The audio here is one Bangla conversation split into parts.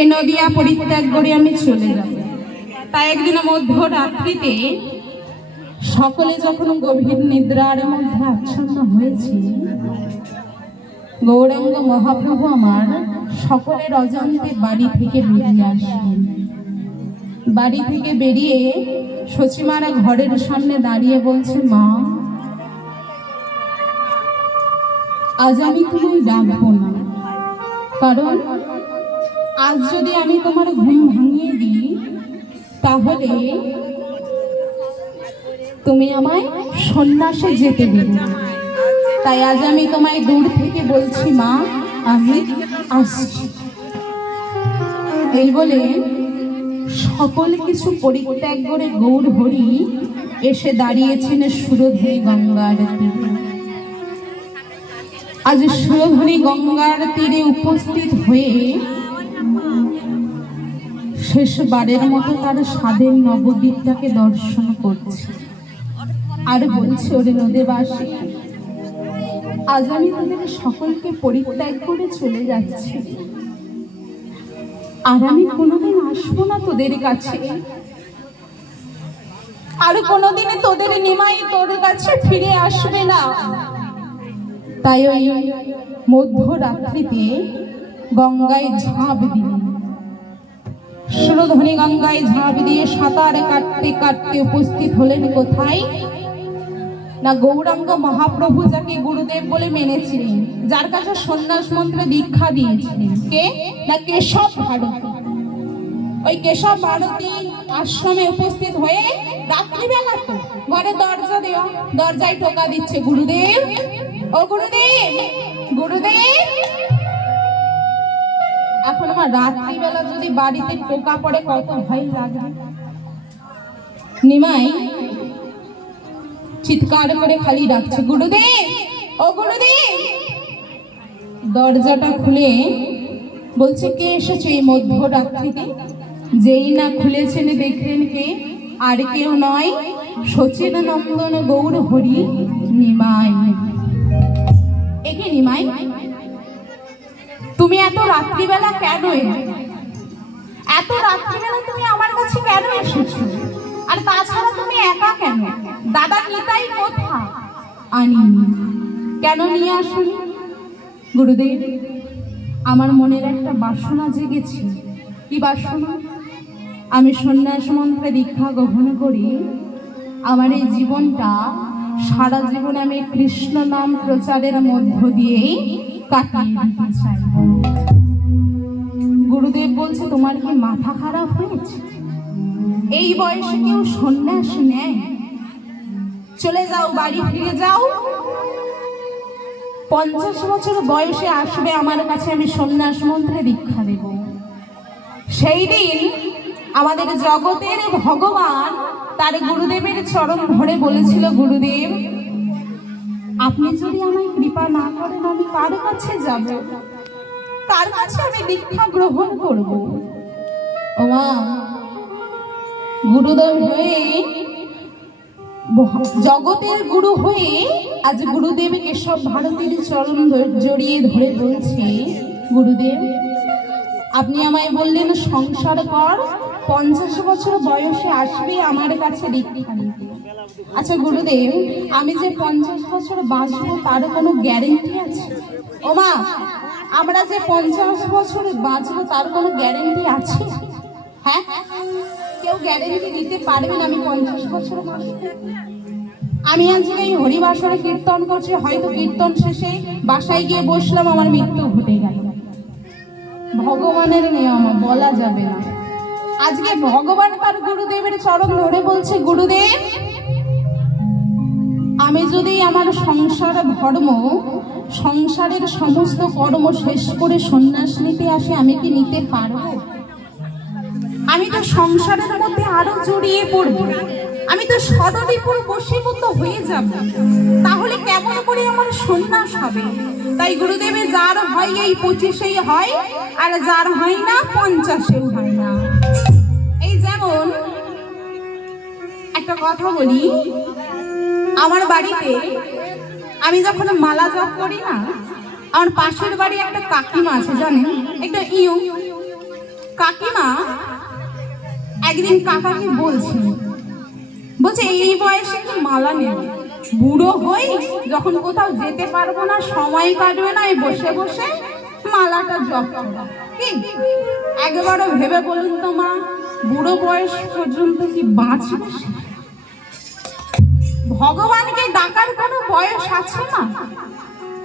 এই নদিয়া পরিত্যাগ করে আমি চলে যাব। তাই একদিন মধ্যরাত্রিতে সকলে যখন গভীর নিদ্রার মধ্যে আচ্ছন্ন হয়েছে, গৌরাঙ্গ মহাপ্রভু আমার সকলের অজান্তে বাড়ি থেকে বেরিয়ে আসলেন। বাড়ি থেকে বেরিয়ে সচিমারা ঘরের সামনে দাঁড়িয়ে বলছে, মা আজ আমি তোমায় ডাকবো না, কারণ আজ যদি আমি তোমার ঘুম ভাঙিয়ে দিই তাহলে তুমি আমায় সন্ন্যাসে যেতে দেবে। তাই আজ আমি তোমায় দূর থেকে বলছি, মা আমি আসছি। এই বলে সকল কিছু পরিত্যাগ করে গৌর হরি এসে দাঁড়িয়েছেন সুরধনী গঙ্গার তীরে। আজ সুরধনী গঙ্গার তীরে উপস্থিত হয়ে শেষবারের মতো তার স্বাদের নবদ্বীপটাকে দর্শন করছে। আর বলছে, ওরে নদীবাসী, আজ আমি তোদের সকলকে পরিত্যাগ করে চলে যাচ্ছি, আর আমি কোনোদিন আসবো না তোদের কাছে, আর কোনোদিন তোদের নিমাই তোর কাছে ফিরে আসবে না। তাই ওই মধ্যরাত্রিতে গঙ্গায় ঝাঁপ দিয়ে সুরধনী গঙ্গায় ঝাঁপ দিয়ে সাঁতার কাটতে কাটতে উপস্থিত হলেন কোথায় না, গৌরাঙ্গ মহাপ্রভু যাকে গুরুদেব বলে মেনেছিলেন, যার কাছে সন্ন্যাস মন্ত্রে দীক্ষা দিয়েছিলেন, কে না কেশব ভারতী। ওই কেশব ভারতী আশ্রমে উপস্থিত হয়ে রাত্রিবেলা তো ঘরে দরজা দেওয়া, দরজায় টোকা দিচ্ছে, গুরুদেব ও গুরুদেব, গুরুদেব। এখন আমার রাত্রিবেলা যদি বাড়িতে টোকা পড়ে কত ভয় লাগে। নিমাই চিৎকার করে খালি ডাকছে, গুরুদেব ও গুরুদেব। দরজাটা খুলে বলছে, কে এসেছে এই মধ্যরাত্রিতে? যেই না খুলেছেন দেখলেন কে, আর কেউ নয়, সচিন নন্দন গৌর হরি নিমাই। একে নিমাই, তুমি এত রাত্রিবেলা কেন এলে? এত রাত্রিবেলা তুমি আমার কাছে কেন এসেছো? আর তাছাড়া তুমি একা কেন? দাদা নিতাই কোথা? আনিনি। কেন নিয়ে আসুনি? গুরুদেব, আমার মনের একটা বাসনা জেগেছে। কি বাসনা? আমি সন্ন্যাস মন্ত্রে দীক্ষা গ্রহণ করি, আমার এই জীবনটা সারা জীবন আমি কৃষ্ণ নাম প্রচারের মধ্য দিয়েই কাটিয়ে দিতে চাই। গুরুদেব বলছে, তোমার কি মাথা খারাপ হয়েছে? এই বয়সে কেউ সন্ন্যাস নেয়? চলে যাও, বাড়ি ফিরে যাও। 50 বছর বয়সে আসবে আমার কাছে, আমি সন্ন্যাস মন্ত্রে দীক্ষা দেব। সেই দিন আমাদের জগতের ভগবান তার গুরুদেবের চরণ ধরে বলেছিল, গুরুদেব আপনি যদি আমায় কৃপা না করেন আমি কার কাছে যাব? কার কাছে আমি দীক্ষা গ্রহণ করব? ও মা, গুরুদেব হয়ে, জগতের গুরু হয়ে আজ গুরুদেব কেশব ভারতীর চরণ জড়িয়ে ধরে বলছে, গুরুদেব আপনি আমায় বললেন সংসার কর, 50 বছর বয়সে আসবে আমার কাছে দীক্ষা নিতে। আচ্ছা গুরুদেব, আমি যে 50 বছর বাঁচবো তার কোনো গ্যারেন্টি আছে? ও মা, আমরা যে 50 বছর বাঁচবো তার কোনো গ্যারেন্টি আছে? হ্যাঁ, কেউ গ্যারেন্টি দিতে পারবে না আমি 50 বছর বাঁচবো? আমি আজকে এই হরিবাসরে কীর্তন করছি, হয়তো কীর্তন শেষে বাসায় গিয়ে বসলাম, আমার মৃত্যু ঘটে গেল। ভগবানের নিয়ম, বলা যাবে না। আজকে ভগবান তার গুরুদেবের চরণ ধরে বলছে, গুরুদেব আমি যদি আমার সংসার ধর্ম, সংসারের সমস্ত কর্ম শেষ করে সন্ন্যাস নিতে আসে, আমি কি নিতে পারবো? আমি তো সংসারের মধ্যে আরো জড়িয়ে পড়বো, আমি তো সদরীপুর বশীভূত হয়ে যাব, তাহলে কেমন করে আমার সন্ন্যাস হবে? তাই গুরুদেবের যার হয় এই 25-এই হয়, আর যার হয় না 50-এও হয় না। এই যেমন একটা কথা বলি, আমার বাড়িতে আমি যখন মালা জপ করি না, আমার পাশের বাড়ি একটা কাকিমা আছে, জানেন, একটা ইয়ং কাকিমা একদিন কাকাকে বলছে এই বয়সে কি মালা নেব, বুড়ো হই যখন কোথাও যেতে পারবো না, সময় কাটবে না, এই বসে বসে মালাটা জপ করো। কি একবারও ভেবে বলুন তো মা, বুড়ো বয়স পর্যন্ত কি বাঁচবে? ভগবানকে ডাকার কোনো বয়স আছে না?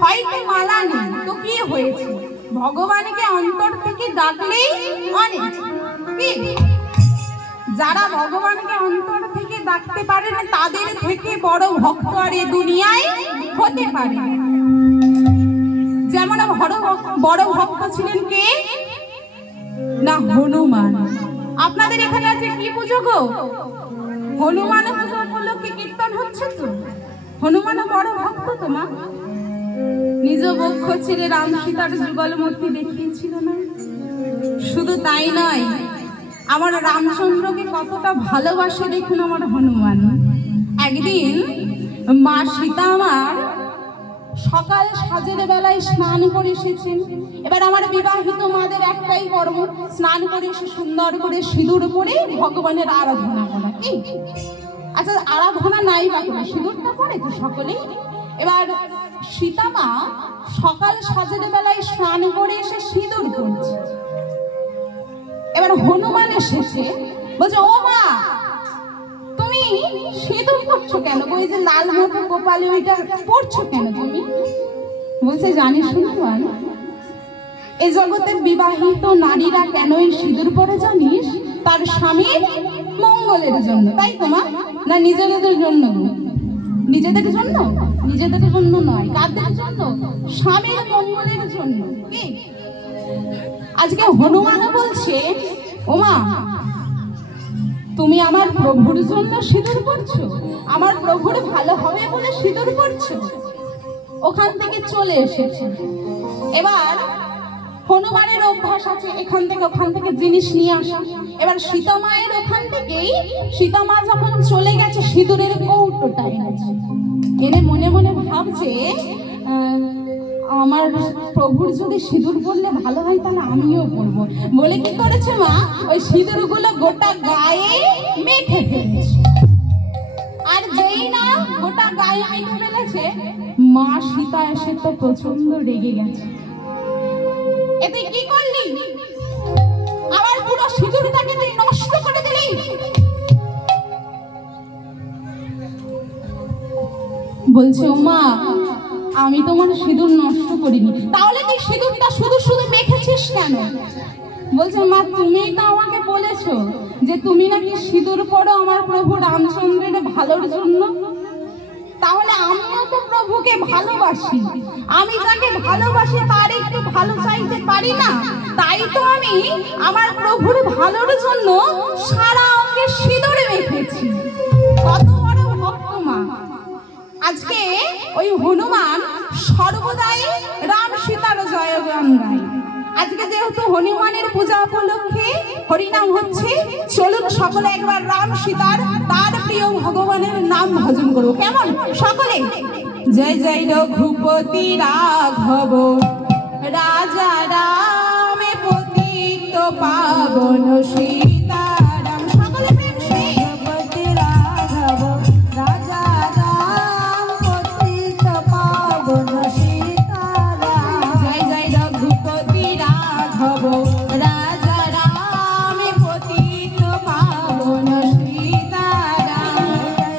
হয়তো মালা নেই তো কি হয়েছে, ভগবানকে অন্তর থেকে ডাকলেই অনেক। কি যারা ভগবানকে অন্তর থেকে ডাকতে পারে না তাদের থেকে বড় ভক্ত আর এই দুনিয়ায় হতে পারে। যেমন বড় ভক্ত ছিলেন কে না? হনুমান। আপনাদের এখানে আছে কি পুজো গো? হনুমান পুজো উপলক্ষে কীর্তন হচ্ছে তো। হনুমান বড় ভক্ত তোমা, নিজ বক্ষ ছেড়ে রাম সীতার যুগল মূর্তি দেখিয়েছিল না? শুধু তাই নয়, আমার রামচন্দ্রকে কতটা ভালোবাসে দেখুন আমার হনুমান। একদিন মা সীতা আমার সকাল সাজের বেলায় স্নান করে এসেছেন। এবার আমার বিবাহিত মাদের একটাই কর্ম, স্নান করে এসে সুন্দর করে সিঁদুর পরে ভগবানের আরাধনা করা। কি আচ্ছা, আরাধনা নাই বা সিঁদুরটা পরে তো সকলেই। এবার সীতা মা সকাল সাজের বেলায় স্নান করে এসে সিঁদুর পরছে। এবার হনুমান এসেছে, বলছে ও মা তুমি সিঁদুর পরছো কেন? ওই যে লাল মতো গোপালে ওইটা পরছো কেন তুমি? বলছে জানিস হনুমান, এই জগতের বিবাহিত নারীরা কেন এই সিঁদুর পরে জানিস? তার স্বামীর মঙ্গলের জন্য, তাই তো মা? না নিজেদের জন্য? নিজেদের জন্য? নিজেদের জন্য নয়, কাদের জন্য? স্বামীর মঙ্গলের জন্য। কি আজকে হনুমান বলছে ও মা তুমি আমার প্রভুর জন্য সিঁদুর পরছো, আমার প্রভুর ভালো হবে বলে সিঁদুর পরছো। ওখান থেকে চলে এসেছে। এবার হনুমানের অভ্যাস আছে এখান থেকে ওখান থেকে জিনিস নিয়ে আসা। এবার সীতা মায়ের ওখান থেকেই সীতা মা যখন চলে গেছে সিঁদুরের কৌটোটা এনেছে, এনে মনে মনে ভাবছে আমার প্রভুর যদি সিঁদুর পরলে ভালো হয় তাহলে আমিও পরবো বলে কি করেছে মা, ওই সিঁদুর গুলো গোটা গায়ে মেখে ফেলেছে। আর যেই না গোটা গায়ে মেখে ফেলেছে, মা সীতা এসে তো প্রচন্ড রেগে গেছে। এতে কি করলি? আমার পুরো সিঁদুরটাকে তুই নষ্ট করে দিলি। বলছে ও মা আমি তোমার সিঁদুর নষ্ট করিনি, তাহলে তুই সিঁদুরটা শুধু শুধু মেখেছিস কেন? বলছে মা তুমি তো আমাকে বলেছো যে তুমি নাকি সিঁদুর পরো আমার প্রভু রামচন্দ্রের ভালোর জন্য, তাহলে আমিও তো প্রভুকে ভালোবাসি, আমি যাকে ভালোবাসি তার একটু ভালো চাইতে পারি না? তাই তো আমি আমার প্রভুর ভালোর জন্য সারা অঙ্গে সিঁদুর মেখেছি। কত বড় ভক্ত মা! আজকে ওই হনুমান সর্বদাই রাম সীতার জয়গান গায়। আজকে যেহেতু হনুমানের পূজা উপলক্ষে হরিনাম হচ্ছে, চলুন সকলে একবার রাম সীতার তার প্রিয় ভগবানের নাম ভজন করবো। কেমন সকলে? জয় জয় রঘুপতি রাঘব রাজা রাম পতিত পাবন সীতারাম। সকলে প্রেম শ্রী রঘুপতি রাঘব রাজা রাম পতিত পাবন সীতারাম। জয় জয় রঘুপতি রাঘব রাজা রাম পতিত পাবন সীতারাম।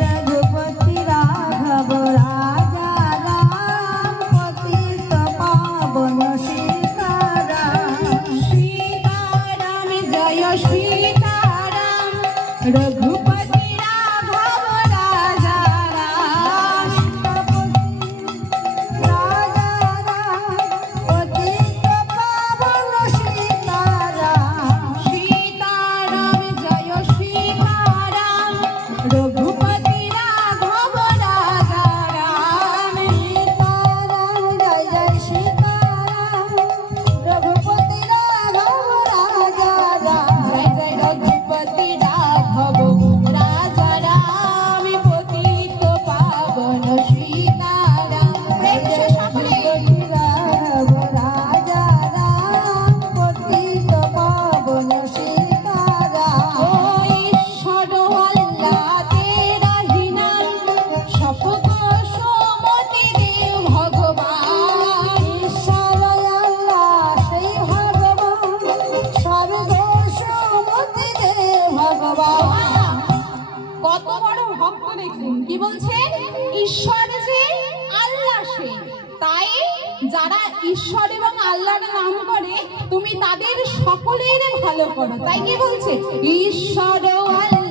রঘুপতি রাঘব রাজা রাম পতিত পাবন সীতারাম। সীতারাম জয় সীতারাম রঘুপতি রাঘব রাজা রাম। রাজা রাম পতিত পাবন সীতারাম। বলছে ঈশ্বর যে আল্লাহ সে, তাই যারা ঈশ্বর এবং আল্লাহর নাম করে তুমি তাদের সকলের ভালো করো। তাই কি বলছে ঈশ্বর ও আল্লাহ